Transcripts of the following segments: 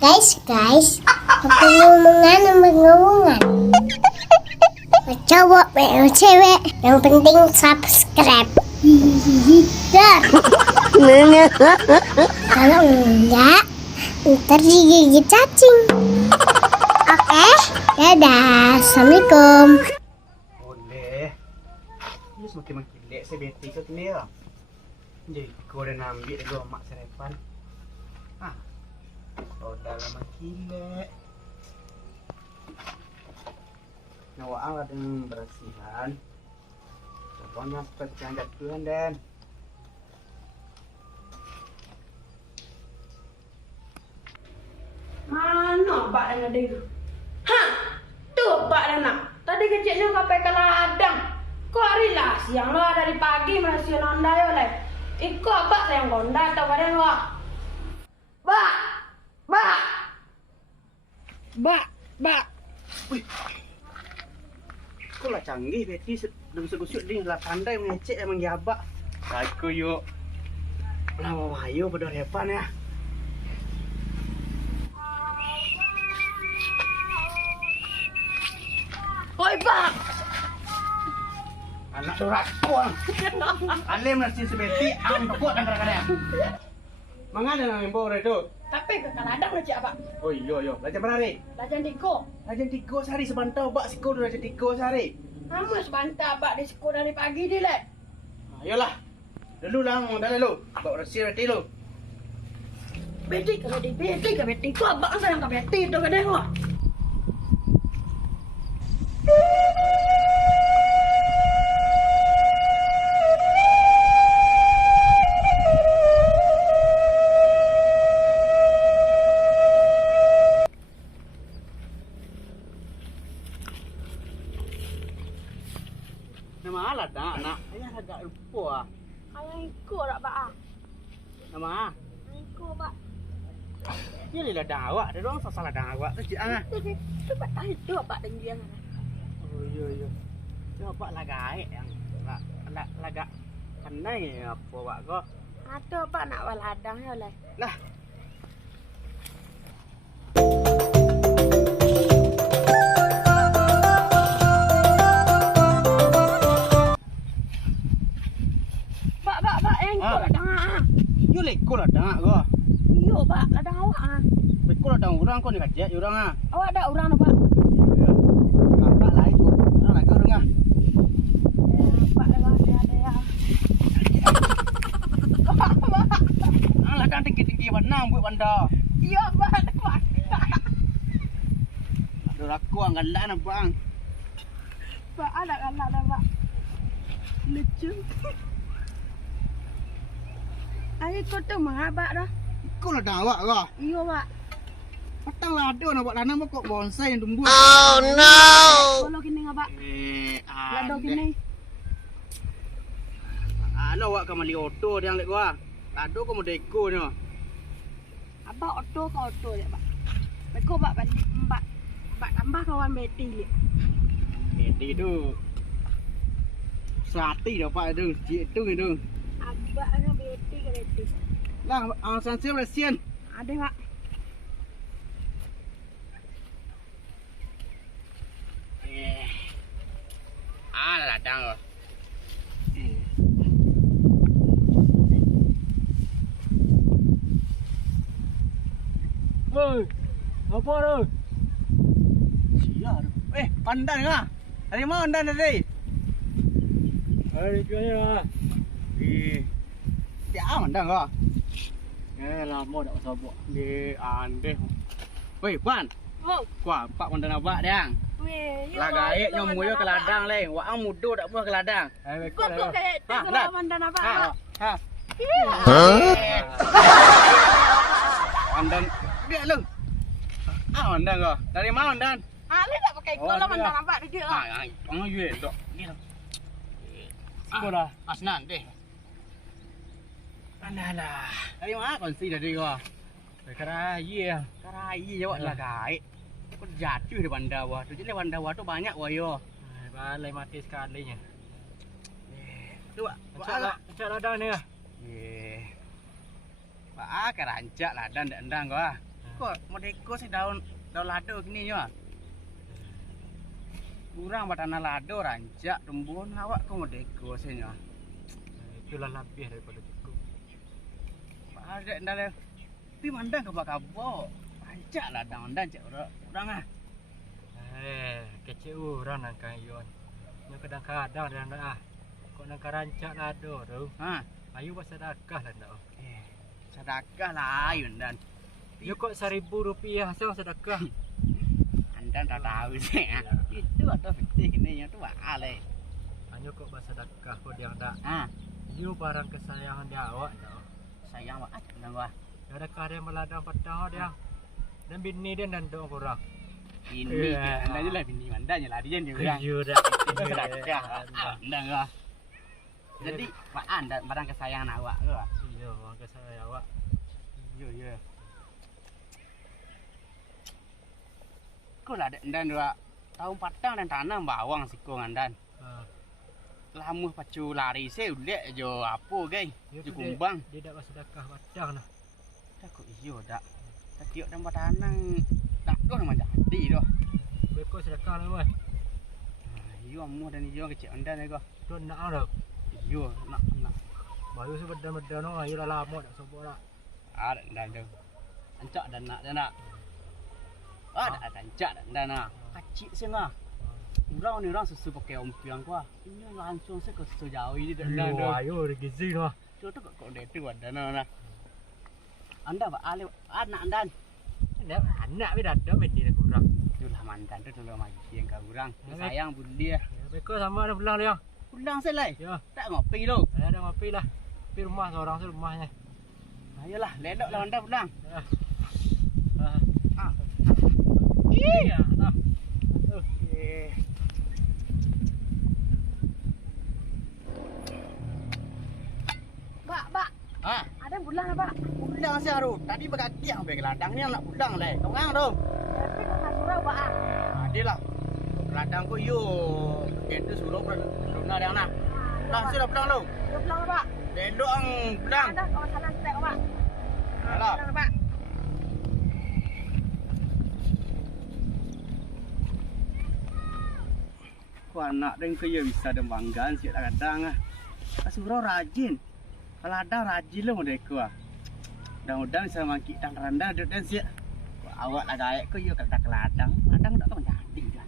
Guys, apa ngomongan. Cowok, cewek, yang penting subscribe. Dar. Kalau enggak, ntar digigit cacing. Oke, dadah, assalamualaikum. Boleh. Ini semakin mengkilek saya beti kat ni lah. Jadi kau dah nak ambil dulu mak sarapan. Oh dalam mengkilek. Nawak lah dengan berasihan. Contohnya seperti yang jatuhan dan. Mana bak dengan dia? Tu bak dah nak. Tadi kecilnya sampai ke ladang. Kok hari lah siang lo dari pagi masih nondai oleh. Ikut bak sayang gondai atau badan lo. Bak. Wih. Kau lah canggih beti sedang segusuk dia lah pandai mengecek yang mengjabak. Aku yuk. Lawa wayo pada repan ya. Oi bak. Anak dorak kuang. Alim nasi sebeti am tekuk dan kadang-kadang. Mangada nang membawa itu. Tapi ke ladang lah cik bak. Oh iya. Belajar berari. Lajan tiko. Lajan 3 sehari sebantau bak siko dulu lajan 3 sehari. Nama sebentar bak di sekolah dari pagi dia lah. Ayolah. Dulu lah dah lalu. Bawa resi reti lu. Beti ke beti. Kau bak sayang ke beti tu kadang lo. Nama alat dah anak. Ayah agak lupa. Ayang ikut tak bak ah? Nama. Ikut bak. Ya lila dah awak. Dia orang salah dah awak tu cik ah. Tu bak tahu tu bak dengan dia. Oh iya. Dia apa lagai yang lagak kenai apa awak kau? Ada bak nak waladang ya oleh. Lah. Bak engkau ladang ah. You lekor lah dah kau. Iyo bak ladang awak ah. Lekor lah dah orang kau ni kajak orang ah. Awak ada orang bak. Apa lain tu? Orang lagi orang ah. Bak ada ya. Ladang tinggi-tinggi benang buat bandar. Iyo bak. Ada raku angkat lah bang. Bak ada kalah dah bak. Lucu. Ayo kau tu mengabak dah. Kau lah dah awak kau. Iyo bak. Patang lah ada nak buat tanam pokok bonsai yang tumbuh. Kalau kini ngabak. Lado Ada. kini. Alo awak kamali auto dia lek gua. Lado kau mau deko ni. Abak auto kau auto ya bak. Beko bak bak tambah kawan beti ni. Beti tu. Sati dah pak tu. Cik tu tu. Abak dengan beti ke beti. Lah angsan siap resian. Ada bak. Ladang kau. Oi, apa tu? Sia tu. Pandan kah? Dari mana pandan tadi? Hari kaya lah. Dia pandan kau. Lama tak pasal buat. Dia andeh. Wei, puan. Oh, Kuah pak pandan abak dia. weh. Lagai nyomu yo ke ladang le. Wak ang mudo dak buah ke ladang. Kau kayak tu Lad. kalau mandan apa? Ha. Pandan dia lu. Pandan kau. Dari mana pandan? Ali tak pakai Oh, kalau dia. mandan apa dia? Pang yue dok. Dia. Apa dah? Asnan deh. Alah. Dari mana konsi tadi kau? Keraya. Karai jawab lagai. Kau jatuh di Bandawa. Tu jadi Bandawa tu banyak wah yo. Balai mati sekalinya. Tu Cak ladang ni lah. Pak kerancak lah dan endang gua. kok modeko sih daun lado gini ya. Kurang batana lado rancak rembun awak kok modeko sih ya. Itulah lebih daripada cukup. Ada ndale. Tapi mandang kabar-kabar. Rancak lah undang cak orang ah. Kecil orang nang kayon. Nya kadang-kadang dia nak kok nang karancak lado tu. Ha. Ayu buat sedekah lah ndak. Sedekah lah ayun dan. Yo kok Rp1.000 sang sedekah. Anda tak tahu sih ya. Itu atau fiktif ini yang tu ale. Anyo kok buat sedekah kok dia ndak. Ha. Yo barang kesayangan dia awak ndak. Sayang banget nang gua. Ada karya meladang petang dia. Dan bini dia dan dong kurang. Ini anda je lah bini mandanya lah dia ni orang. Yo dah. Itu sedekah. Anda gua. Jadi anda barang kesayangan awak tu. Iya, barang kesayangan awak. Iya. Kau lah dan dua tahun patang dan tanam bawang sikong andan. Lama pacu lari saya udah jo apa gay. Di kumbang. Dia dak sedekah padang nah. Tak kok iyo dak. Setiap dan tanang tak doh nama jadi doh. Beko sedekah lah weh. Iyo amu dan iyo kecil andan nego. Tu nak dah. Iyo nak. Bayu sebedan-bedan no ayo lah lama dak sobo dak. Ada dan tu. Ancak dan nak. Ada ancak dan nak. Kecil sih ngah. Orang ni orang susu pakai ompiang kuah. Ini langsung saya ke sejauh ini dan Yo ayo gizi no. tu kok dia tu ada na. Anda ba ale anak andan. Anak we dah bini dah kurang. Itulah mantan tu tolong magi yang kau kurang. Sayang budi dia. Beko sama ada pulang dia. Pulang selai. Ya. Tak ngopi lu. Ada ngopi lah. Di rumah seorang tu rumahnya. Ayolah, ledok lah anda pulang. Iya. Okey. Pak. Ha, Ada bulan apa? pulang si Aru. Tadi berkaki sampai ke ladang ni nak pulang le. Kau ngang dong. Tapi kok nak surau pak? Adilah. Ladang ko yo. Itu suruh luna dia nak. Pulang sudah pulang lu. Dia pulang pak. Ledok ang pulang. Ada kawasan stek pak. Alah. Pulang pak. Kau anak dan kau ya bisa ada banggaan sih kadang ah. Surau rajin. Kalau ada rajin lah mereka ah. Mudah-mudahan bisa mangkik dan rendah dan sih. Awak lah gaya kau ya kadang ladang tak tahu jadi dah.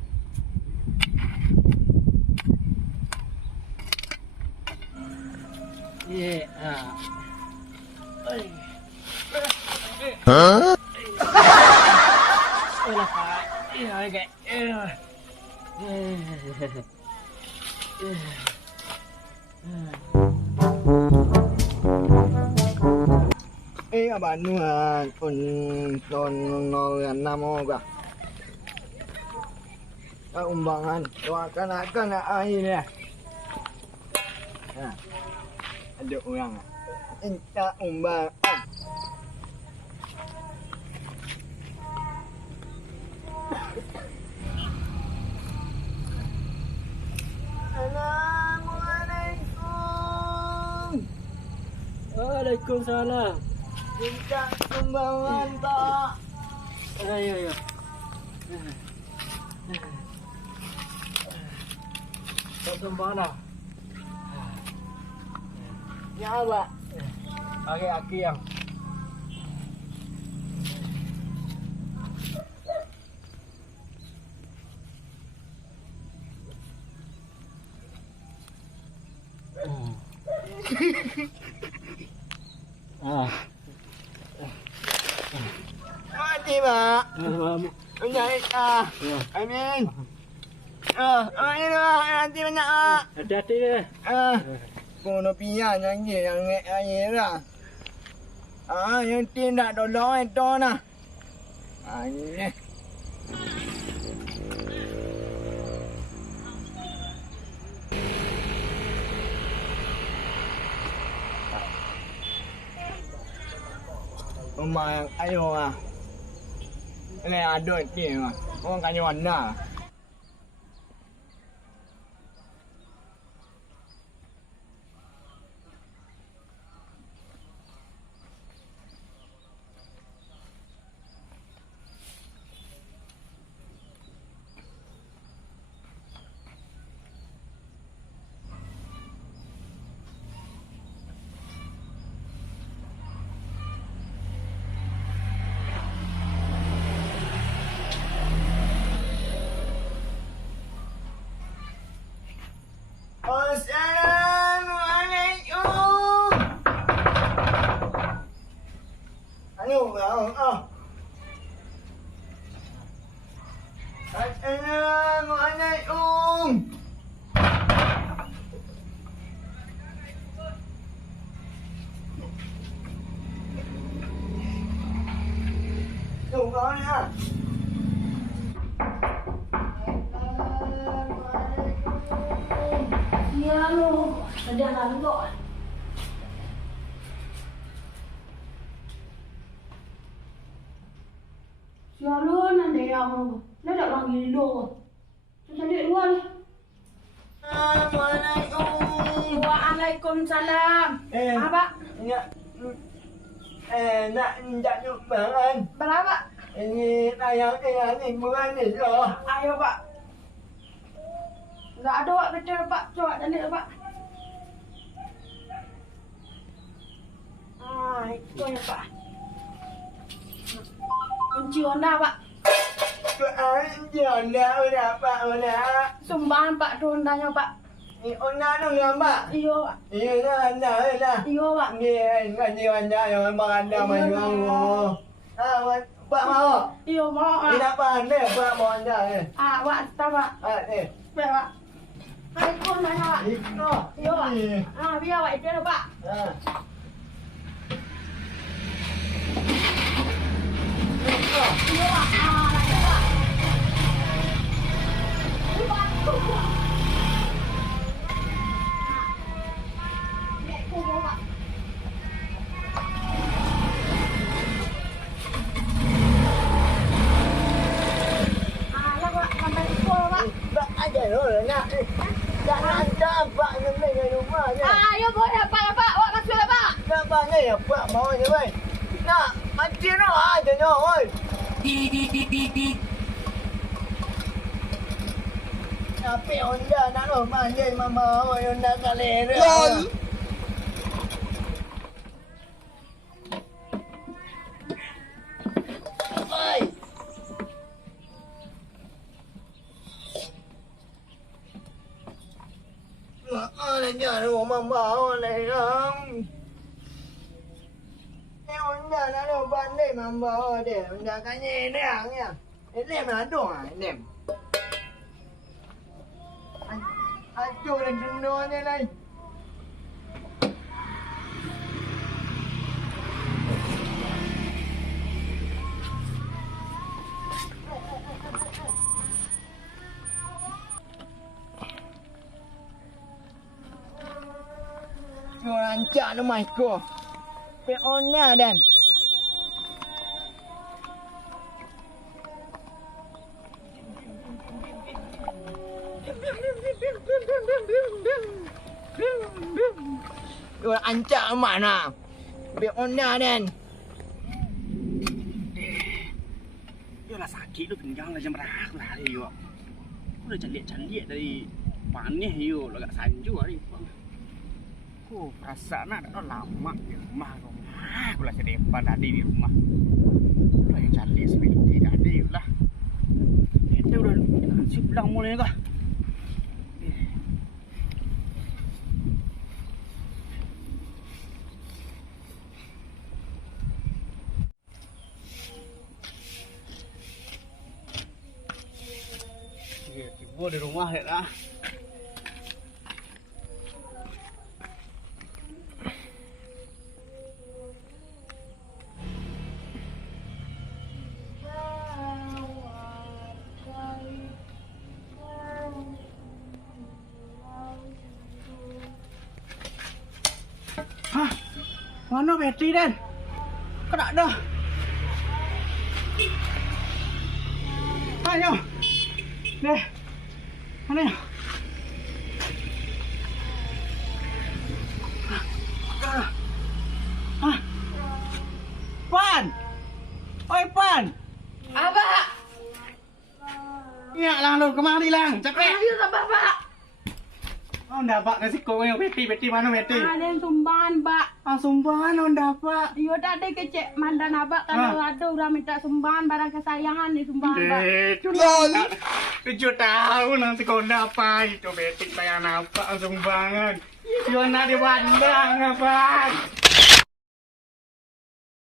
Hah? Olah pak. Iya okey. Abang nu ton namo ga. Umbangan doakan air ni. Ada orang. Minta umbangan. Assalamualaikum. Waalaikumsalam. Minta sumbangan tak? Ayo. Tak sumbangan dah. Ya abang. Aki yang. Mati pak. Menjahit Amin. Ini nanti banyak Hati-hati deh. Kono pia yang air lah. Yang tidak tolong itu nah. Ini. Rumah yang ayo ini ada ni orang kaya warna. Tunggu kau ni ah. Ya lu, ada anak lu. Ya lu nanti yang lu dah panggil lu. Susah dia luar. Assalamualaikum. Waalaikumsalam. Apa? Nak minta sumbangan. Berapa? Ini ayam ni bukan ni loh. Ayo pak. Enggak ada pak betul pak. Coba tanya pak. Itu ya pak. Kunci Honda pak. Jangan dah pak Ona. Sumbangan pak tu Hondanya pak. Ni Ona tu ngapa? Iyo pak. Iya dah dah. Iyo pak. Ni kan dia anda yang menganda menjual. Pak mau. Iyo mau Ni pak. nak pandai pak mau anda Pak tak pak. ni. Baik pak. Hai kun mana pak? Itu. Iyo pak. Biar pak itu pak. Iyo pak. Lagi pak. Ini pak. Kubur pak. Lah pak sampai kubur pak. Pak aja dulu nak. Jangan anda pak yang rumah je. Ayo boleh pak ya pak. Awak masuk ya pak. Gambarnya ya Pak mau je wei. Nak mati no aja no wei. Tapi Honda nak no manje mama wei Honda kalera. Oi. Ada jalan mama oleh yang. Honda nak no pandai mama dia. Honda kan ni ya. Lem nak dong ah lem. Aduh dan jendonya lai. Rancak tu Maiko. Pe onnya dan. Dua ancak mana? Pe onnya dan. Yo lah sakit lu pinggang lah jam berak lah yo. Udah caliak dari mana yo agak sanju hari. Perasaan ada lama di rumah. Aku lah sedepan tadi di rumah. Aku yang cari seperti tadi lah. Itu udah nasi pulang mulai kah? Tiba di rumah ya lah. Hah? Mana bateri Dan? Kau tak ada? Ayo. Deh. Mana ya? Hah? Pan! Oi Pan! Apa? Ya lang lu kemari lang. Capek. Ayo sabar pak. Oh, dapat nasi kau yang beti mana beti? Ada yang sumbangan pak. Sumbangan on dapat. Yo tadi kecek mandan abak kalau ada udah minta sumbangan barang kesayangan nih sumbangan pak. Tujuh tahun nanti kau dapat itu betik bayang apa sumbangan. Yo nak di bandang apa?